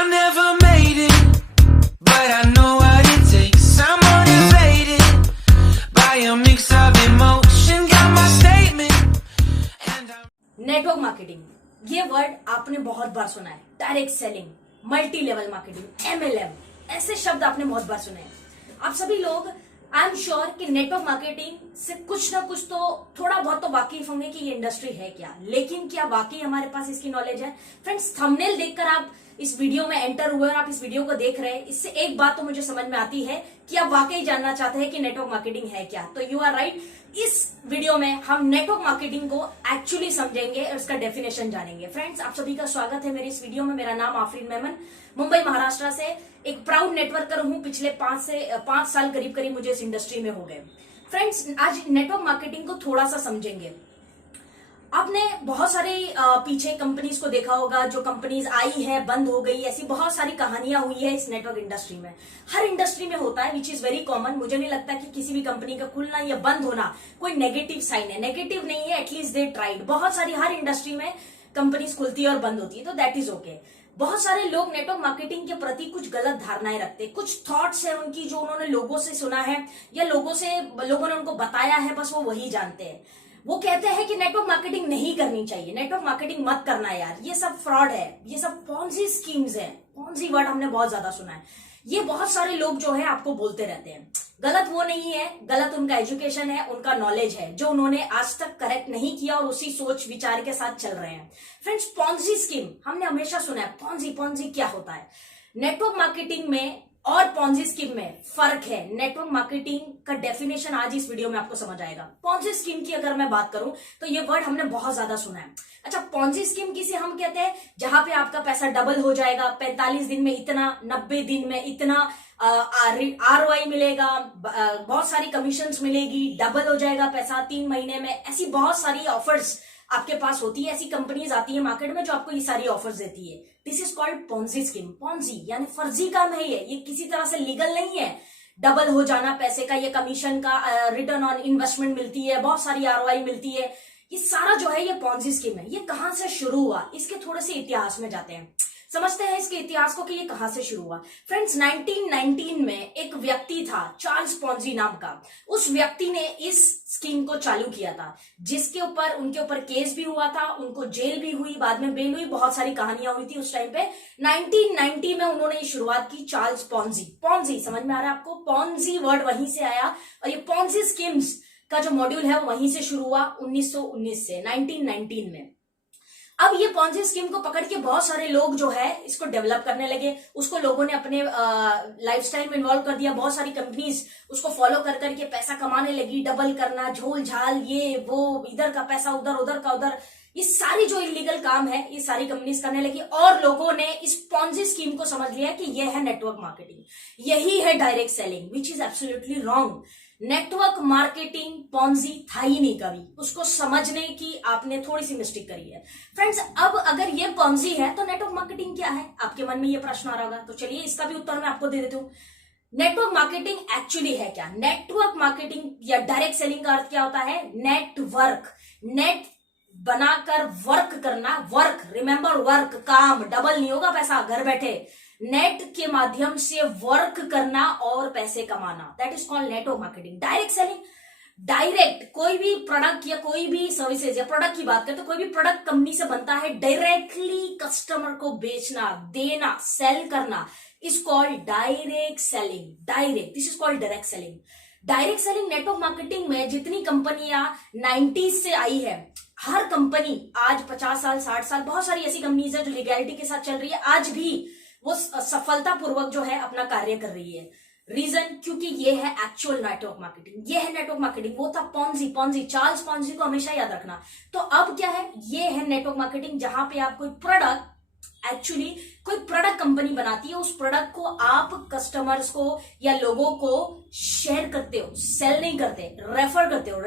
I never made it, but I know what it takes. I'm motivated by a mix of emotion. Got my statement, and I'm... network marketing ये word आपने बहुत बार सुना है। Direct selling, multi level marketing, MLM, ऐसे शब्द आपने बहुत बार सुने हैं। आप सभी लोग आई एम श्योर कि नेटवर्क मार्केटिंग से कुछ ना कुछ तो थोड़ा बहुत तो वाकिफ होंगे कि ये इंडस्ट्री है क्या, लेकिन क्या वाकई हमारे पास इसकी नॉलेज है? फ्रेंड्स, थंबनेल देखकर आप इस वीडियो में एंटर हुए और आप इस वीडियो को देख रहे हैं, इससे एक बात तो मुझे समझ में आती है कि आप वाकई जानना चाहते हैं कि नेटवर्क मार्केटिंग है क्या। तो यू आर राइट। इस वीडियो में हम नेटवर्क मार्केटिंग को एक्चुअली समझेंगे और इसका डेफिनेशन जानेंगे। फ्रेंड्स, आप सभी का स्वागत है मेरे इस वीडियो में। मेरा नाम आफरीन मेमन, मुंबई महाराष्ट्र से एक प्राउड नेटवर्कर हूं। पिछले 5 साल करीब मुझे इस इंडस्ट्री में हो गए। फ्रेंड्स, आज नेटवर्क मार्केटिंग को थोड़ा सा समझेंगे। आपने बहुत सारी पीछे कंपनीज को देखा होगा, जो कंपनीज आई है बंद हो गई, ऐसी बहुत सारी कहानियां हुई है इस नेटवर्क इंडस्ट्री में। हर इंडस्ट्री में होता है, विच इज वेरी कॉमन। मुझे नहीं लगता कि किसी भी कंपनी का खुलना या बंद होना कोई नेगेटिव साइन है। नेगेटिव नहीं है, एटलीस्ट दे ट्राइड। बहुत सारी हर इंडस्ट्री में कंपनीज खुलती है और बंद होती है, तो दैट इज ओके। बहुत सारे लोग नेटवर्क मार्केटिंग के प्रति कुछ गलत धारणाएं रखते हैं। कुछ थॉट्स है उनकी जो उन्होंने लोगों से सुना है या लोगों ने उनको बताया है, बस वो वही जानते हैं। वो कहते हैं कि नेटवर्क मार्केटिंग नहीं करनी चाहिए, नेटवर्क मार्केटिंग मत करना यार, ये सब फ्रॉड है, ये सब पॉन्जी स्कीम्स है। पॉन्जी वर्ड हमने बहुत ज्यादा सुना है। ये बहुत सारे लोग जो है आपको बोलते रहते हैं। गलत वो नहीं है, गलत उनका एजुकेशन है, उनका नॉलेज है, जो उन्होंने आज तक करेक्ट नहीं किया और उसी सोच विचार के साथ चल रहे हैं। फ्रेंड्स, पॉन्जी स्कीम हमने हमेशा सुना है। पॉन्जी क्या होता है? नेटवर्क मार्केटिंग में और पॉन्जी स्कीम में फर्क है। नेटवर्क मार्केटिंग का डेफिनेशन आज इस वीडियो में आपको समझ आएगा। पॉन्जी स्कीम की अगर मैं बात करूं तो ये वर्ड हमने बहुत ज्यादा सुना है। अच्छा, पॉन्जी स्कीम किसे हम कहते हैं? जहां पे आपका पैसा डबल हो जाएगा, 45 दिन में इतना, 90 दिन में इतना ROI मिलेगा, बहुत सारी कमीशंस मिलेगी, डबल हो जाएगा पैसा 3 महीने में। ऐसी बहुत सारी ऑफर्स आपके पास होती है, ऐसी कंपनीज आती है मार्केट में जो आपको ये सारी ऑफर्स देती है। This is called Ponzi scheme. Ponzi यानी फर्जी काम है ये किसी तरह से लीगल नहीं है। डबल हो जाना पैसे का, ये कमीशन का, रिटर्न ऑन इन्वेस्टमेंट मिलती है, बहुत सारी ROI मिलती है, ये सारा जो है ये पॉन्जी स्कीम है। ये कहां से शुरू हुआ, इसके थोड़े से इतिहास में जाते हैं, समझते हैं इसके इतिहास को कि ये कहां से शुरू हुआ। फ्रेंड्स, 1919 में एक व्यक्ति था चार्ल्स पॉन्जी नाम का। उस व्यक्ति ने इस स्कीम को चालू किया था, जिसके ऊपर उनके ऊपर केस भी हुआ था, उनको जेल भी हुई, बाद में बेल हुई, बहुत सारी कहानियां हुई थी उस टाइम पे। 1990 में उन्होंने शुरुआत की, चार्ल्स पॉन्जी। पॉन्जी समझ में आ रहा है आपको? पॉन्जी वर्ड वहीं से आया और ये पॉन्जी स्कीम्स का जो मॉड्यूल है वो वहीं से शुरू हुआ 1919 से, 1919 में। अब ये पॉन्जी स्कीम को पकड़ के बहुत सारे लोग जो है इसको डेवलप करने लगे, उसको लोगों ने अपने लाइफस्टाइल में इन्वॉल्व कर दिया। बहुत सारी कंपनीज उसको फॉलो कर करके पैसा कमाने लगी, डबल करना, झोल झाल, ये वो, इधर का पैसा उधर, उधर का उधर, ये सारी जो इलीगल काम है ये सारी कंपनीज करने लगी। और लोगों ने इस पॉन्जी स्कीम को समझ लिया कि यह है नेटवर्क मार्केटिंग, यही है direct selling, which is absolutely wrong. Network marketing Ponzi था ही नहीं कभी। उसको समझने की आपने थोड़ी सी मिस्टेक करी है। फ्रेंड्स, अब अगर ये पॉन्जी है तो नेटवर्क मार्केटिंग क्या है? आपके मन में ये प्रश्न आ रहा होगा, तो चलिए इसका भी उत्तर मैं आपको दे देती हूँ। नेटवर्क मार्केटिंग एक्चुअली है क्या? नेटवर्क मार्केटिंग या डायरेक्ट सेलिंग का अर्थ क्या होता है? नेटवर्क, नेट बनाकर वर्क करना, वर्क, रिमेंबर वर्क, काम, डबल नहीं होगा पैसा, घर बैठे नेट के माध्यम से वर्क करना और पैसे कमाना, that is called network marketing. Direct selling, direct कोई भी प्रोडक्ट या कोई भी सर्विसेज या प्रोडक्ट की बात करें तो कोई भी प्रोडक्ट कंपनी से बनता है, डायरेक्टली कस्टमर को बेचना, देना, सेल करना is called direct selling. Direct, this is called direct selling. Direct selling network marketing में जितनी कंपनियां 90s से आई है, हर कंपनी आज 50 साल 60 साल, बहुत सारी ऐसी कंपनीज है जो लीगैलिटी के साथ चल रही है, आज भी वो सफलतापूर्वक जो है अपना कार्य कर रही है। रीजन, क्योंकि ये है एक्चुअल नेटवर्क मार्केटिंग, ये है नेटवर्क मार्केटिंग। वो था पॉन्जी, चार्ल्स पॉन्जी को हमेशा याद रखना। तो अब क्या है? ये है नेटवर्क मार्केटिंग, जहां पे आप कोई प्रोडक्ट, एक्चुअली कोई प्रोडक्ट कंपनी बनाती है, उस प्रोडक्ट को आप कस्टमर्स को या लोगों को शेयर करते हो, सेल नहीं करते, रेफर करते हो,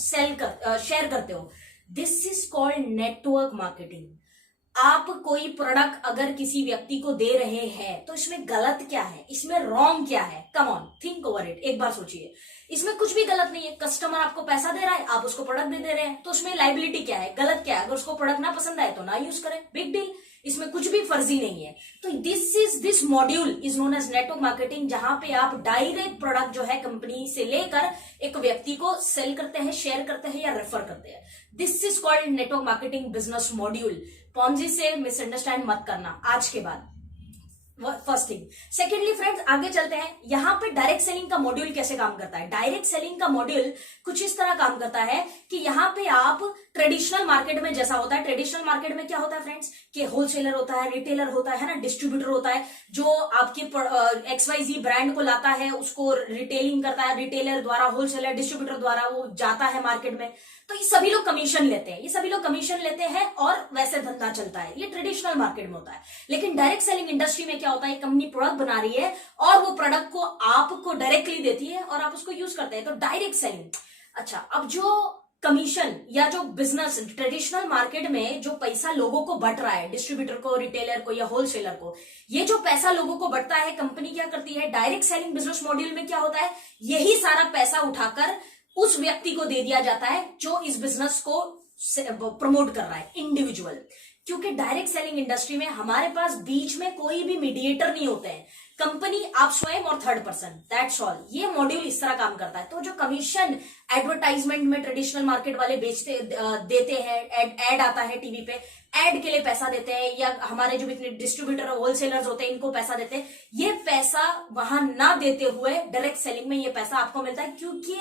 शेयर करते हो। This is called network marketing. आप कोई प्रोडक्ट अगर किसी व्यक्ति को दे रहे हैं तो इसमें गलत क्या है, इसमें रॉन्ग क्या है? Come on, think over it, एक बार सोचिए। इसमें कुछ भी गलत नहीं है। कस्टमर आपको पैसा दे रहा है, आप उसको प्रोडक्ट दे रहे हैं, तो उसमें लाइबिलिटी क्या है, गलत क्या है? अगर उसको प्रोडक्ट ना पसंद आए तो ना यूज करें, बिग डील। इसमें कुछ भी फर्जी नहीं है। तो this module is known as network marketing, जहां पे आप डायरेक्ट प्रोडक्ट जो है कंपनी से लेकर एक व्यक्ति को सेल करते हैं, शेयर करते हैं या रेफर करते हैं। This is called network marketing business module. Ponzi से मिसअंडरस्टैंड मत करना आज के बाद, फर्स्ट थिंग। सेकेंडली फ्रेंड्स, आगे चलते हैं। यहां पे डायरेक्ट सेलिंग का मॉड्यूल कैसे काम करता है। डायरेक्ट सेलिंग का मॉड्यूल कुछ इस तरह काम करता है कि यहां पे आप ट्रेडिशनल मार्केट में जैसा होता है, ट्रेडिशनल मार्केट में क्या होता है फ्रेंड्स कि होलसेलर होता है, रिटेलर होता है ना, डिस्ट्रीब्यूटर होता है जो आपके XYZ ब्रांड को लाता है, उसको रिटेलिंग करता है, रिटेलर द्वारा, होलसेलर, डिस्ट्रीब्यूटर द्वारा वो जाता है मार्केट में। तो ये सभी लोग कमीशन लेते हैं, ये सभी लोग कमीशन लेते हैं और वैसे धंधा चलता है। ये ट्रेडिशनल मार्केट में होता है। लेकिन डायरेक्ट सेलिंग इंडस्ट्री में क्या होता है, कंपनी प्रोडक्ट बना रही है और वो प्रोडक्ट को आपको डायरेक्टली देती है और आप उसको यूज करते हैं, तो डायरेक्ट सेलिंग। अच्छा, अब जो कमीशन या जो बिजनेस ट्रेडिशनल मार्केट में जो पैसा लोगों को बट रहा है, डिस्ट्रीब्यूटर को, रिटेलर को या होलसेलर को, ये जो पैसा लोगों को बटता है, कंपनी क्या करती है, डायरेक्ट सेलिंग बिजनेस मॉड्यूल में क्या होता है, यही सारा पैसा उठाकर उस व्यक्ति को दे दिया जाता है जो इस बिजनेस को प्रमोट कर रहा है, इंडिविजुअल। क्योंकि डायरेक्ट सेलिंग इंडस्ट्री में हमारे पास बीच में कोई भी मीडिएटर नहीं होते हैं, कंपनी, आप स्वयं और थर्ड पर्सन, दैट्स ऑल। ये मॉड्यूल इस तरह काम करता है। तो जो कमीशन एडवर्टाइजमेंट में ट्रेडिशनल मार्केट वाले बेचते देते हैं, एड आता है टीवी पे, एड के लिए पैसा देते हैं, या हमारे जो इतने डिस्ट्रीब्यूटर और होलसेलर्स होते हैं इनको पैसा देते हैं, ये पैसा वहां ना देते हुए डायरेक्ट सेलिंग में ये पैसा आपको मिलता है। क्योंकि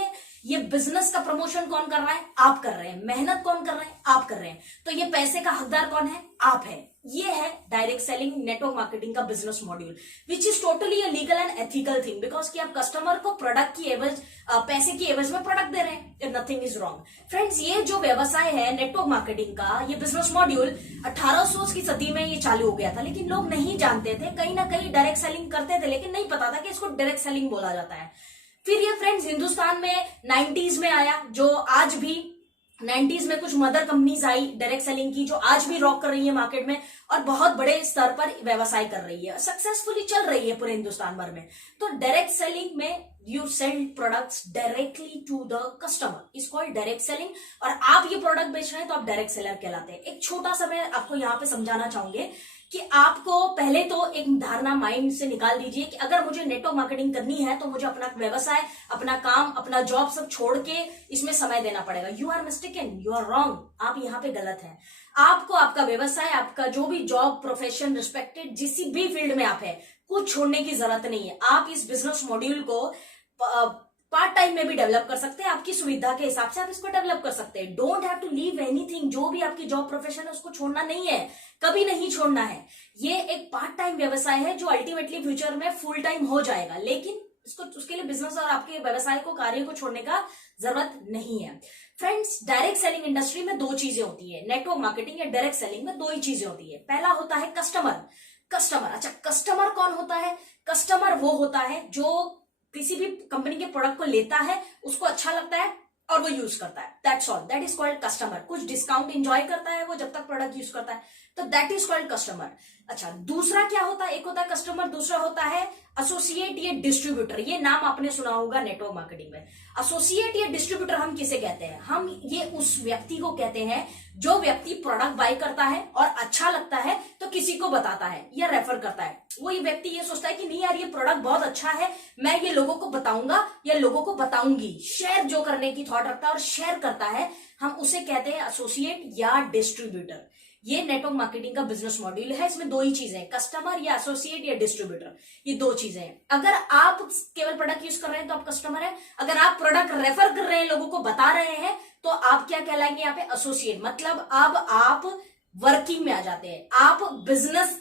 ये बिजनेस का प्रमोशन कौन कर रहा है, आप कर रहे हैं। मेहनत कौन कर रहे हैं, आप कर रहे हैं। तो ये पैसे का हकदार कौन है, आप है। ये है डायरेक्ट सेलिंग नेटवर्क मार्केटिंग का business module, which is totally a legal and ethical thing, because कि आप कस्टमर को प्रोडक्ट की एवज, पैसे की एवज में प्रोडक्ट दे रहे हैं, नथिंग इज रॉन्ग। फ्रेंड्स, ये जो व्यवसाय है नेटवर्क मार्केटिंग का, ये बिजनेस मॉड्यूल 1800 की सदी में ये चालू हो गया था, लेकिन लोग नहीं जानते थे। कहीं ना कहीं डायरेक्ट सेलिंग करते थे, लेकिन नहीं पता था कि इसको डायरेक्ट सेलिंग बोला जाता है। फिर ये फ्रेंड्स हिंदुस्तान में 90s में आया, जो आज भी 90s में कुछ मदर कंपनीज आई डायरेक्ट सेलिंग की, जो आज भी रॉक कर रही है मार्केट में और बहुत बड़े स्तर पर व्यवसाय कर रही है, सक्सेसफुली चल रही है पूरे हिंदुस्तान भर में। तो डायरेक्ट सेलिंग में you sell products directly to the customer, is called direct selling. और आप ये प्रोडक्ट बेच रहे हैं तो आप डायरेक्ट सेलर कहलाते हैं। एक छोटा सा मैं आपको यहाँ पे समझाना चाहूंगी कि आपको पहले तो एक धारणा माइंड से निकाल दीजिए कि अगर मुझे नेटवर्क मार्केटिंग करनी है तो मुझे अपना व्यवसाय, अपना काम, अपना जॉब सब छोड़ के इसमें समय देना पड़ेगा। You are mistaken, you are wrong, आप यहाँ पे गलत हैं। आपको आपका व्यवसाय, आपका जो भी जॉब, प्रोफेशन, रिस्पेक्टेड जिस भी फील्ड में आप है, कुछ छोड़ने की जरूरत नहीं है। आप इस बिजनेस मॉड्यूल को पार्ट टाइम में भी डेवलप कर सकते हैं, आपकी सुविधा के हिसाब से आप इसको डेवलप कर सकते हैं। Don't have to leave anything, जो भी आपकी जॉब प्रोफेशन है उसको छोड़ना नहीं है, कभी नहीं छोड़ना है। ये एक पार्ट टाइम व्यवसाय है जो अल्टीमेटली फ्यूचर में फुल टाइम हो जाएगा, लेकिन इसको, उसके लिए बिजनेस और आपके व्यवसाय को, कार्य को छोड़ने का जरूरत नहीं है। फ्रेंड्स, डायरेक्ट सेलिंग इंडस्ट्री में दो चीजें होती है, नेटवर्क मार्केटिंग या डायरेक्ट सेलिंग में दो ही चीजें होती है। पहला होता है कस्टमर। अच्छा, कस्टमर कौन होता है? कस्टमर वो होता है जो किसी भी कंपनी के प्रोडक्ट को लेता है, उसको अच्छा लगता है और वो यूज करता है, that's all, that is called customer. कुछ डिस्काउंट एंजॉय करता है वो जब तक प्रोडक्ट यूज करता है, तो दैट इज कॉल्ड कस्टमर। अच्छा, दूसरा क्या होता है? एक होता है कस्टमर, दूसरा होता है एसोसिएट या डिस्ट्रीब्यूटर। ये नाम आपने सुना होगा नेटवर्क मार्केटिंग में। एसोसिएट या डिस्ट्रीब्यूटर हम किसे कहते हैं? हम ये उस व्यक्ति को कहते हैं जो व्यक्ति प्रोडक्ट बाय करता है और अच्छा लगता है तो किसी को बताता है या रेफर करता है। वो ये व्यक्ति ये सोचता है कि नहीं यार, ये प्रोडक्ट बहुत अच्छा है, मैं ये लोगों को बताऊंगा या लोगों को बताऊंगी, शेयर जो करने की थॉट रखता है और शेयर करता है, हम उसे कहते हैं एसोसिएट या डिस्ट्रीब्यूटर। ये नेटवर्क मार्केटिंग का बिजनेस मॉड्यूल है। इसमें दो ही चीजें हैं, कस्टमर या एसोसिएट या डिस्ट्रीब्यूटर, ये दो चीजें हैं। अगर आप केवल प्रोडक्ट यूज कर रहे हैं तो आप कस्टमर हैं। अगर आप प्रोडक्ट रेफर कर रहे हैं, लोगों को बता रहे हैं, तो आप क्या कहलाएंगे यहाँ पे? एसोसिएट। मतलब अब आप वर्किंग में आ जाते हैं, आप बिजनेस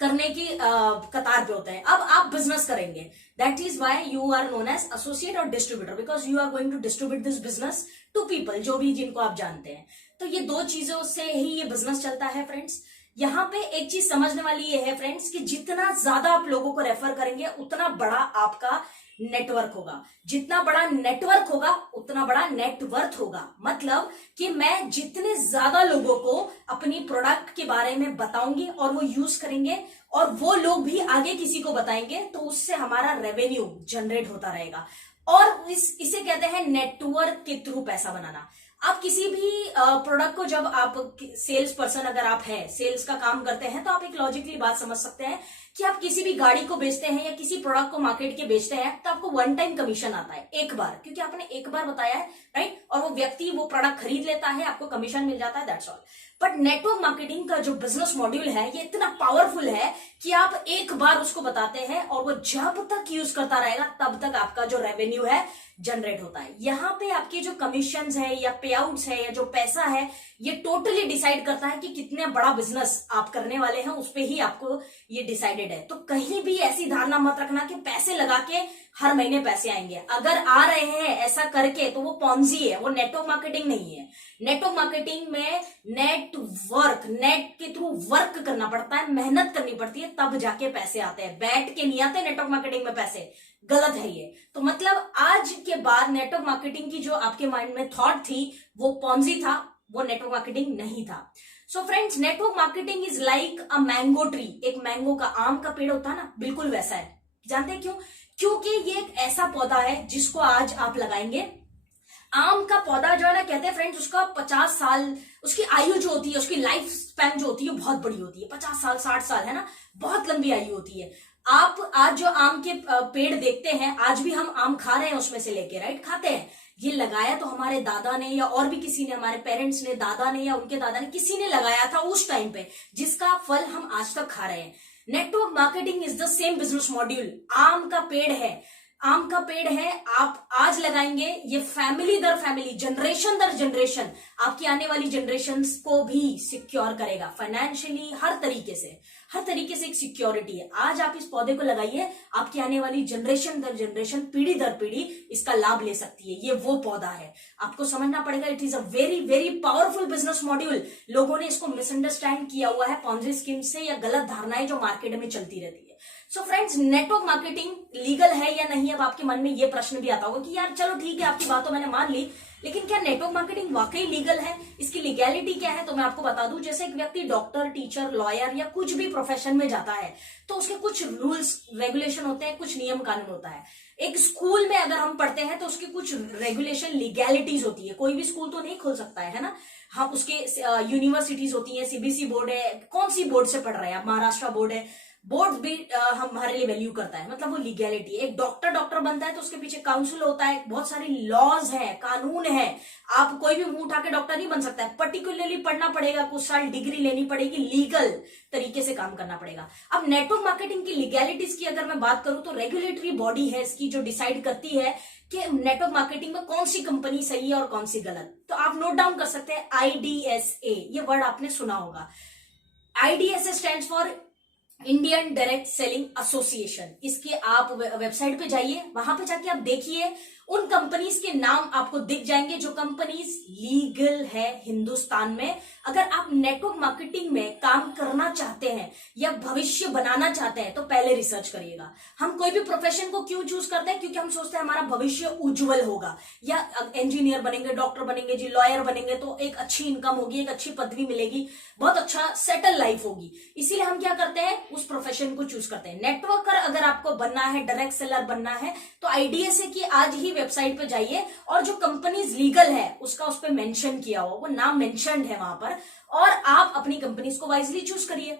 करने की कतार पे होते हैं। अब आप बिजनेस करेंगे, that is why you are known as associate और distributor, because you are going to distribute this business to people, जो भी जिनको आप जानते हैं। तो ये दो चीजों से ही ये बिजनेस चलता है फ्रेंड्स। यहाँ पे एक चीज समझने वाली ये है फ्रेंड्स कि जितना ज्यादा आप लोगों को रेफर करेंगे उतना बड़ा आपका नेटवर्क होगा, जितना बड़ा नेटवर्क होगा उतना बड़ा नेटवर्थ होगा। मतलब कि मैं जितने ज्यादा लोगों को अपनी प्रोडक्ट के बारे में बताऊंगी और वो यूज करेंगे और वो लोग भी आगे किसी को बताएंगे, तो उससे हमारा रेवेन्यू जनरेट होता रहेगा। और इसे कहते हैं नेटवर्क के थ्रू पैसा बनाना। आप किसी भी प्रोडक्ट को, जब आप सेल्स पर्सन अगर आप हैं, सेल्स का काम करते हैं, तो आप एक लॉजिकली बात समझ सकते हैं कि आप किसी भी गाड़ी को बेचते हैं या किसी प्रोडक्ट को मार्केट के बेचते हैं तो आपको वन टाइम कमीशन आता है, एक बार, क्योंकि आपने एक बार बताया है, राइट, और वो व्यक्ति वो प्रोडक्ट खरीद लेता है, आपको कमीशन मिल जाता है, that's all. But network marketing का जो बिजनेस मॉड्यूल है ये इतना पावरफुल है कि आप एक बार उसको बताते हैं और वो जब तक यूज करता रहेगा तब तक आपका जो रेवेन्यू है जनरेट होता है। यहाँ पे आपके जो कमीशंस है या पे आउट्स है या जो पैसा है ये टोटली डिसाइड करता है कि कितने बड़ा बिजनेस आप करने वाले हैं, उस पे ही आपको ये डिसाइडेड है। तो कहीं भी ऐसी धारणा मत रखना कि पैसे लगा के हर महीने पैसे आएंगे। अगर आ रहे हैं ऐसा करके तो वो पॉन्जी है, वो नेटवर्क मार्केटिंग नहीं है। नेटवर्क मार्केटिंग में नेट के थ्रू वर्क करना पड़ता है, मेहनत करनी पड़ती है, तब जाके पैसे आते हैं। बैठ के नहीं आते नेटवर्क मार्केटिंग में पैसे, गलत है ये। तो मतलब आज के बाद नेटवर्क मार्केटिंग की जो आपके माइंड में थॉट थी वो पॉन्जी था, वो नेटवर्क मार्केटिंग नहीं था। So friends, network marketing is like a mango tree. एक मैंगो का, आम का पेड़ होता है ना, बिल्कुल वैसा है। जानते हैं क्यों? क्योंकि ये एक ऐसा पौधा है जिसको आज आप लगाएंगे। आम का पौधा जो है ना, कहते हैं फ्रेंड्स, उसका 50 साल उसकी आयु जो होती है, उसकी लाइफ स्पैन जो होती है बहुत बड़ी होती है। 50 साल 60 साल है ना, बहुत लंबी आयु होती है। आप आज जो आम के पेड़ देखते हैं, आज भी हम आम खा रहे हैं उसमें से लेके, राइट, खाते हैं। ये लगाया तो हमारे दादा ने या और भी किसी ने, हमारे पेरेंट्स ने, दादा ने या उनके दादा ने, किसी ने लगाया था उस टाइम पे, जिसका फल हम आज तक खा रहे हैं। Network marketing is the same business module. आम का पेड़ है, आम का पेड़ है, आप आज लगाएंगे, ये फैमिली दर फैमिली, जनरेशन दर जनरेशन, आपकी आने वाली जनरेशन को भी सिक्योर करेगा फाइनेंशियली, हर तरीके से एक सिक्योरिटी है। आज आप इस पौधे को लगाइए, आपकी आने वाली जनरेशन दर जनरेशन, पीढ़ी दर पीढ़ी इसका लाभ ले सकती है। ये वो पौधा है, आपको समझना पड़ेगा। It is a very very powerful business module. लोगों ने इसको मिसअंडरस्टैंड किया हुआ है पॉन्जी स्कीम से, या गलत धारणाएं जो मार्केट में चलती रहती है। So friends, network marketing legal है या नहीं? अब आपके मन में ये प्रश्न भी आता होगा कि यार चलो ठीक है, आपकी बात तो मैंने मान ली, लेकिन क्या नेटवर्क मार्केटिंग वाकई लीगल है? इसकी लीगैलिटी क्या है? तो मैं आपको बता दूं, जैसे एक व्यक्ति डॉक्टर, टीचर, लॉयर या कुछ भी प्रोफेशन में जाता है तो उसके कुछ रूल्स रेगुलेशन होते हैं, कुछ नियम कानून होता है। एक स्कूल में अगर हम पढ़ते हैं तो उसके कुछ रेगुलेशन लीगैलिटीज होती है। कोई भी स्कूल तो नहीं खोल सकता है ना, हम उसके यूनिवर्सिटीज होती है, सीबीएसई बोर्ड है, कौन सी बोर्ड से पढ़ रहे हैं आप, महाराष्ट्र बोर्ड है, बोर्ड भी हमारे लिए वैल्यू करता है, मतलब वो लीगैलिटी। एक डॉक्टर बनता है तो उसके पीछे काउंसिल होता है, बहुत सारी लॉज है, कानून है। आप कोई भी मुंह उठा के डॉक्टर नहीं बन सकता है, पर्टिकुलरली पढ़ना पड़ेगा, कुछ साल डिग्री लेनी पड़ेगी, लीगल तरीके से काम करना पड़ेगा। अब नेटवर्क मार्केटिंग की लीगैलिटीज की अगर मैं बात करूं तो रेगुलेटरी बॉडी है इसकी, जो डिसाइड करती है कि नेटवर्क मार्केटिंग में कौन सी कंपनी सही है और कौन सी गलत। तो आप नोट डाउन कर सकते हैं IDSA, ये वर्ड आपने सुना होगा। IDSA stands for Indian direct selling association. इसके आप वेबसाइट पे जाइए, वहां पे जाके आप देखिए, उन कंपनीज के नाम आपको दिख जाएंगे जो कंपनीज लीगल है हिंदुस्तान में। अगर आप नेटवर्क मार्केटिंग में काम करना चाहते हैं या भविष्य बनाना चाहते हैं तो पहले रिसर्च करिएगा। हम कोई भी प्रोफेशन को क्यों चूज करते हैं? क्योंकि हम सोचते हैं हमारा भविष्य उज्जवल होगा, या इंजीनियर बनेंगे, डॉक्टर बनेंगे जी, लॉयर बनेंगे तो एक अच्छी इनकम होगी, एक अच्छी पदवी मिलेगी, बहुत अच्छा सेटल लाइफ होगी। इसीलिए हम क्या करते हैं, उस प्रोफेशन को चूज करते हैं। नेटवर्कर अगर आपको बनना है, डायरेक्ट सेलर बनना है, तो IDSA की आज ही वेबसाइट पे जाइए और जो कंपनीज लीगल है उसका उस पर मेंशन किया हो, वो नाम मेंशन्ड है वहां पर, और आप अपनी कंपनीज को वाइजली चूज करिए।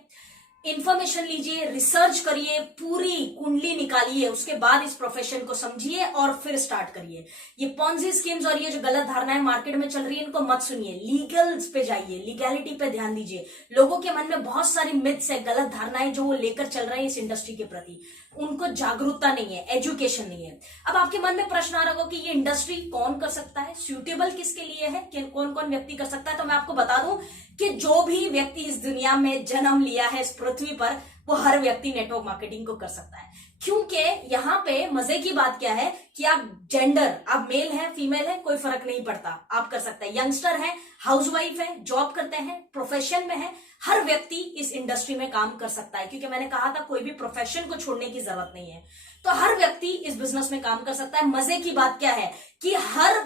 इंफॉर्मेशन लीजिए, रिसर्च करिए, पूरी कुंडली निकालिए, उसके बाद इस प्रोफेशन को समझिए और फिर स्टार्ट करिए। ये पॉन्जी स्कीम्स और ये जो गलत धारणाएं मार्केट में चल रही है इनको मत सुनिए, लीगल्स पे जाइए, लीगैलिटी पे ध्यान दीजिए। लोगों के मन में बहुत सारी मिथ्स है, गलत धारणाएं जो वो लेकर चल रहे हैं इस इंडस्ट्री के प्रति, उनको जागरूकता नहीं है, एजुकेशन नहीं है। अब आपके मन में प्रश्न आ रहा होगा कि ये इंडस्ट्री कौन कर सकता है, सूटेबल किसके लिए है, कि कौन कौन व्यक्ति कर सकता है? तो मैं आपको बता दूं कि जो भी व्यक्ति इस दुनिया में जन्म लिया है इस पृथ्वी पर, वो हर व्यक्ति नेटवर्क मार्केटिंग को कर सकता है। क्योंकि यहाँ पे मजे की बात क्या है कि आप जेंडर, आप मेल है, फीमेल है, कोई फर्क नहीं पड़ता, आप कर सकते हैं। यंगस्टर है, हाउसवाइफ है, जॉब करते हैं, प्रोफेशन में है, हर व्यक्ति इस इंडस्ट्री में काम कर सकता है। क्योंकि मैंने कहा था कोई भी प्रोफेशन को छोड़ने की जरूरत नहीं है, तो हर व्यक्ति इस बिजनेस में काम कर सकता है। मजे की बात क्या है कि हर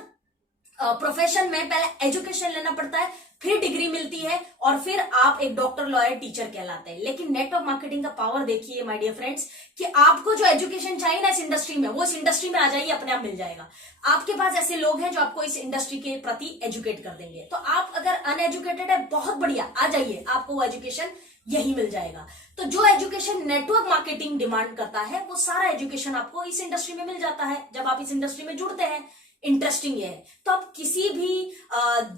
प्रोफेशन में पहले एजुकेशन लेना पड़ता है, फिर डिग्री मिलती है और फिर आप एक डॉक्टर, लॉयर, टीचर कहलाते हैं। लेकिन नेटवर्क मार्केटिंग का पावर देखिए माय डियर फ्रेंड्स, कि आपको जो एजुकेशन चाहिए ना इस इंडस्ट्री में, वो इस इंडस्ट्री में आ जाइए, अपने आप मिल जाएगा। आपके पास ऐसे लोग हैं जो आपको इस इंडस्ट्री के प्रति एजुकेट कर देंगे। तो आप अगर अनएजुकेटेड है, बहुत बढ़िया, आ जाइए, आपको वो एजुकेशन यही मिल जाएगा। तो जो एजुकेशन नेटवर्क मार्केटिंग डिमांड करता है, वो सारा एजुकेशन आपको इस इंडस्ट्री में मिल जाता है जब आप इस इंडस्ट्री में जुड़ते हैं। इंटरेस्टिंग ये है। तो आप किसी भी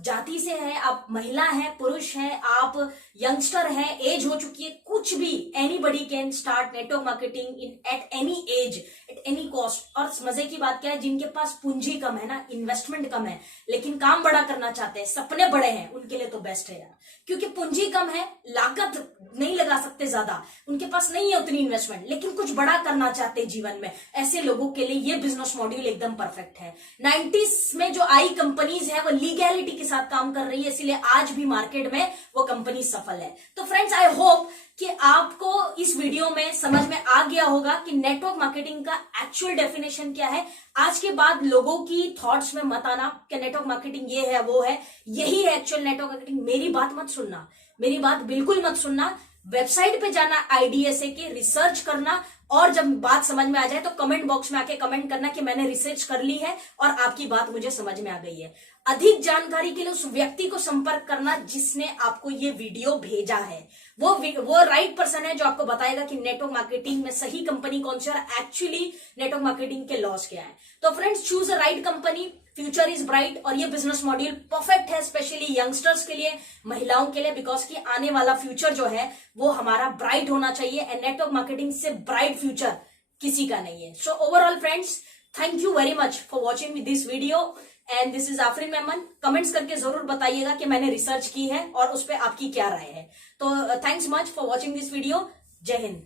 जाति से है, आप महिला है, पुरुष है, आप यंगस्टर है, एज हो चुकी है, कुछ भी, anybody can start network marketing in at any as, at any cost. और मजे की बात क्या है, जिनके पास पूंजी कम है ना, इन्वेस्टमेंट कम है, लेकिन काम बड़ा करना चाहते हैं, सपने बड़े हैं, उनके लिए तो बेस्ट है यार। क्योंकि पूंजी कम है, लागत नहीं लगा सकते ज्यादा, उनके पास नहीं है उतनी इन्वेस्टमेंट, लेकिन कुछ बड़ा करना चाहते हैं जीवन में, ऐसे लोगों के लिए ये बिजनेस मॉड्यूल एकदम परफेक्ट है। 90s में जो आई कंपनीज है वो लीगैलिटी के साथ काम कर रही है, इसलिए आज भी मार्केट में वो कंपनी सफल है। तो फ्रेंड्स, आई होप कि आपको इस वीडियो में समझ में आ गया होगा कि नेटवर्क मार्केटिंग का एक्चुअल डेफिनेशन क्या है। आज के बाद लोगों की थॉट्स में मत आना कि नेटवर्क मार्केटिंग ये है, वो है, यही है एक्चुअल नेटवर्क मार्केटिंग। मेरी बात मत सुनना, मेरी बात बिल्कुल मत सुनना। वेबसाइट पे जाना, IDSA के रिसर्च करना, और जब बात समझ में आ जाए तो कमेंट बॉक्स में आके कमेंट करना कि मैंने रिसर्च कर ली है और आपकी बात मुझे समझ में आ गई है। अधिक जानकारी के लिए उस व्यक्ति को संपर्क करना जिसने आपको ये वीडियो भेजा है। वो राइट पर्सन है जो आपको बताएगा कि नेटवर्क मार्केटिंग में सही कंपनी कौन सी और एक्चुअली नेटवर्क मार्केटिंग के लॉस क्या है। तो friends, choose a right company, future is bright. और ये बिजनेस मॉड्यूल परफेक्ट है स्पेशली यंगस्टर्स के लिए, महिलाओं के लिए, बिकॉज कि आने वाला फ्यूचर जो है वो हमारा ब्राइट होना चाहिए, एंड नेटवर्क मार्केटिंग से ब्राइट फ्यूचर किसी का नहीं है। So overall friends, thank you very much for watching this video, and this is Afreen Memon. Comments करके जरूर बताइएगा कि मैंने रिसर्च की है और उस पर आपकी क्या राय है। तो thanks much for watching this video. जय हिंद।